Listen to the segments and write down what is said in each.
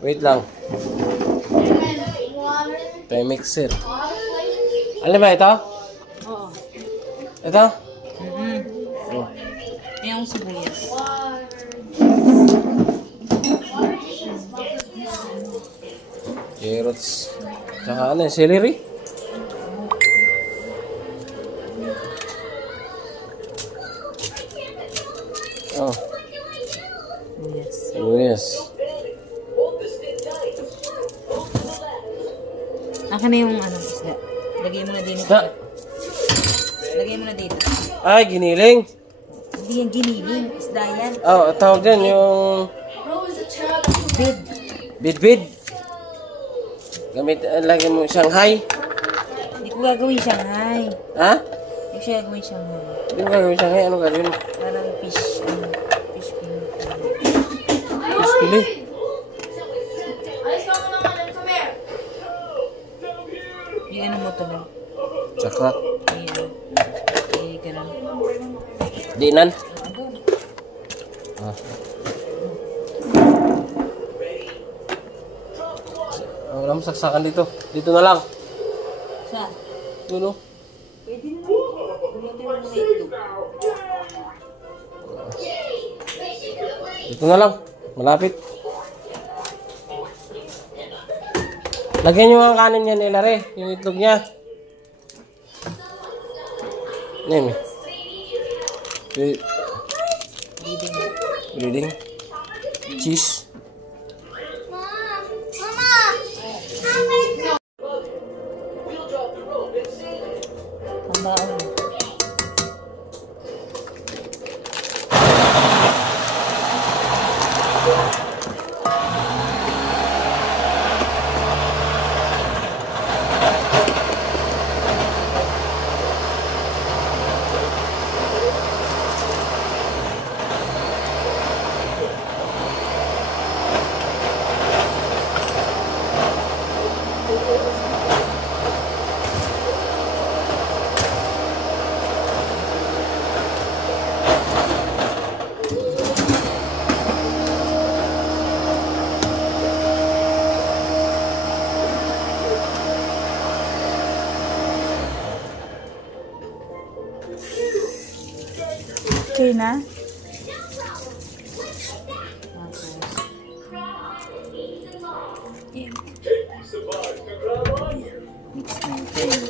Wait lang. Ito yung mixer. Alam ba ito? Oo. Ito? Oh. Ayan ang sibuyas. Carrots. Tsaka ano yung celery? Oh. Yes. Yes. Akin na yung ano, isda. Lagay mo na din. Isda? Lagay mo na dito. Ay, giniling. Hindi yan giniling. Isda yan. Oh, tawag din yung... Bid. Bid-bid. Gamit, lagay mo Shanghai. Hindi ko gagawin Shanghai. Ha? Hindi ko siya gagawin Shanghai. Hindi mo gagawin Shanghai. Ano gagawin mo? Parang fish, fish pin. Fish pili. Yung ano mo to lang. Tsaka. Ganun. Dinan. Ah. Wala mo saksakan dito. Dito na lang. Saan? Dulo. Pwede na lang. Bulutin mo na ito. Dito na lang. Malapit. Lagyan nyo ang kanin niya nila re. Yung itlog niya. Name. Breeding. Cheese. Pambaon. Okay na? Mix natin.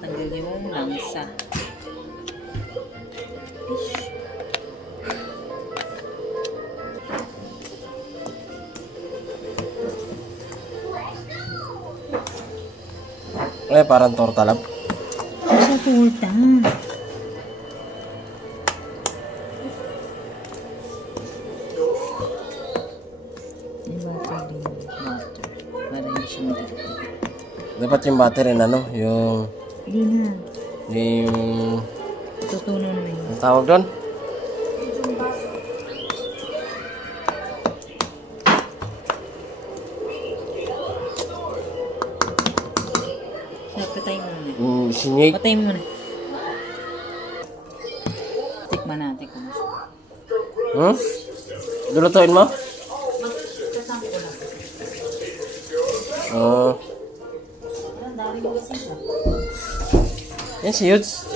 Tanggal yung langsa. Eh, parang torta lang. Sa torta. Dapat yung battery na ano, yung... Hindi na. Yung... Tutunan na yun. Ang tawag doon? Patay mo muna. Sinig. Patay mo muna. Tikman na, tikman na. Hmm? Lulutuin mo? Magkasampo na. Oo. Ang dami mo kasi ka. Yan si Yudes.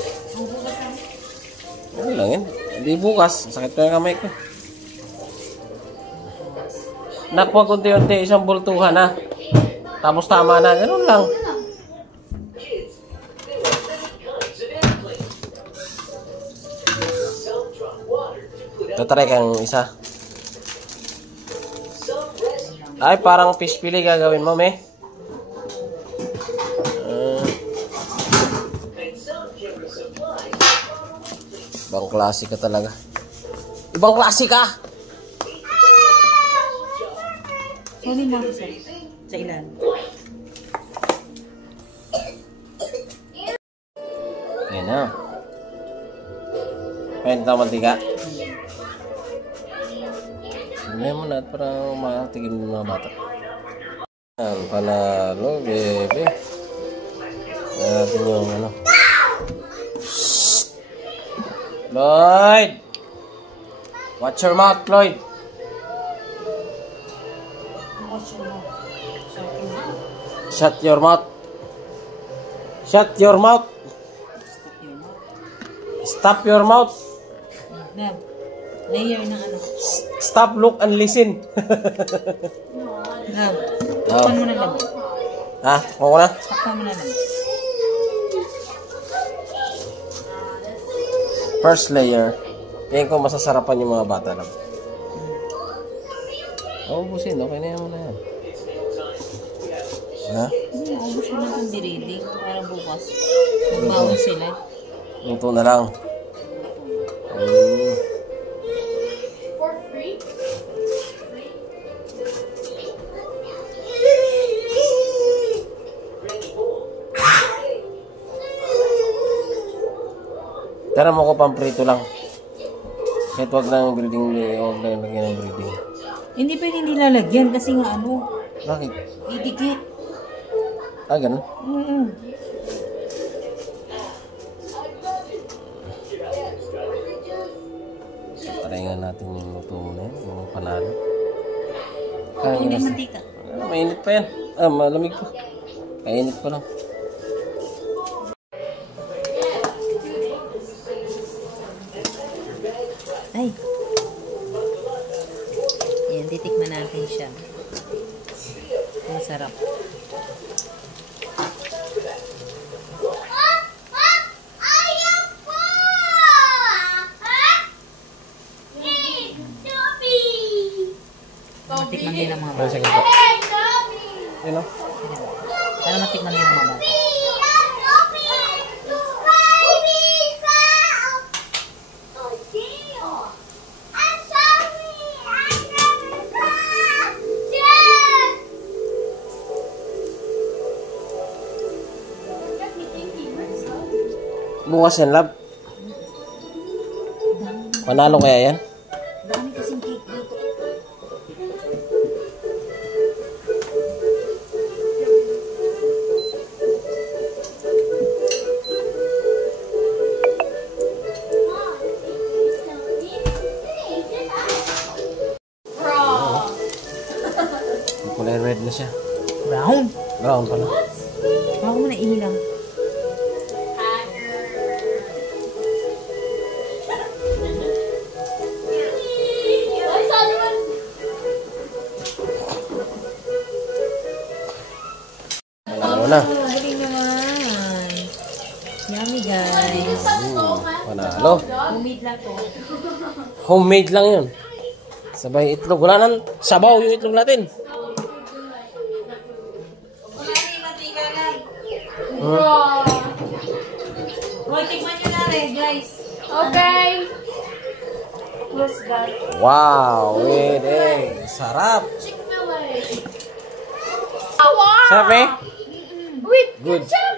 Ano lang yan? Hindi bukas. Sakit ko yung kamay ko. Nakuha kunti-unti isang bultuhan na. Tapos tama na. Ganun lang. Tatry kang isa. Ay, parang fish fillet gagawin mo, me. Ibang klase ka talaga. Ibang klase ka! Kunin mo sa ilan. Yan na. Pwede na mantika. Ngayon mo na at parang makatigim ng mga bata. Yan, panalo, bebe. Natin yung ano. Lloyd! Watch your mouth, Lloyd. Shut your mouth. Shut your mouth. Stop your mouth. Nab, layer ng ano. Stop, look, and listen. Nab, takpan mo na lang. Ha? Ako na? Takpan mo na lang. First layer. Tingin ko masasarapan yung mga bata lang. Ubusin, okay na yan mo na yan. Ha? Ubus mo na itong biriding para bukas. Magbaon sila. Luto na lang. Tara mo ko pamprito lang. Kahit wag na yung breeding, wag na yung lagyan ng breeding. Hindi pwede nilalagyan kasi nga ano, Bakit? idikit. Ah, ganun? Parahingan natin yung luto mo na yun, yung panalo. Hindi mantika. Mainit pa yan. Ah, malamig pa. Mainit pa lang. Ay. Yan, titikman natin siya. Masarap. Matikman din ang mga bata. Sige po. Yun o. Para matikman din ang mga bata. Bukas yan, lab. Panalo kaya yan? Dami kasing cake dito. Kulay red na siya. Brown? Brown pala. Bago mo na ihilang. Panalo na. Galing naman. Yummy guys. Panalo. Homemade lang to. Homemade lang yun. Sabay itlog. Wala nang sabaw yung itlog natin. Hoy, tikman nyo na rin guys. Okay. What's that? Wow, with egg. Sarap. Chick-fil-A. Oh, wow. Sarap eh? With Good. ketchup.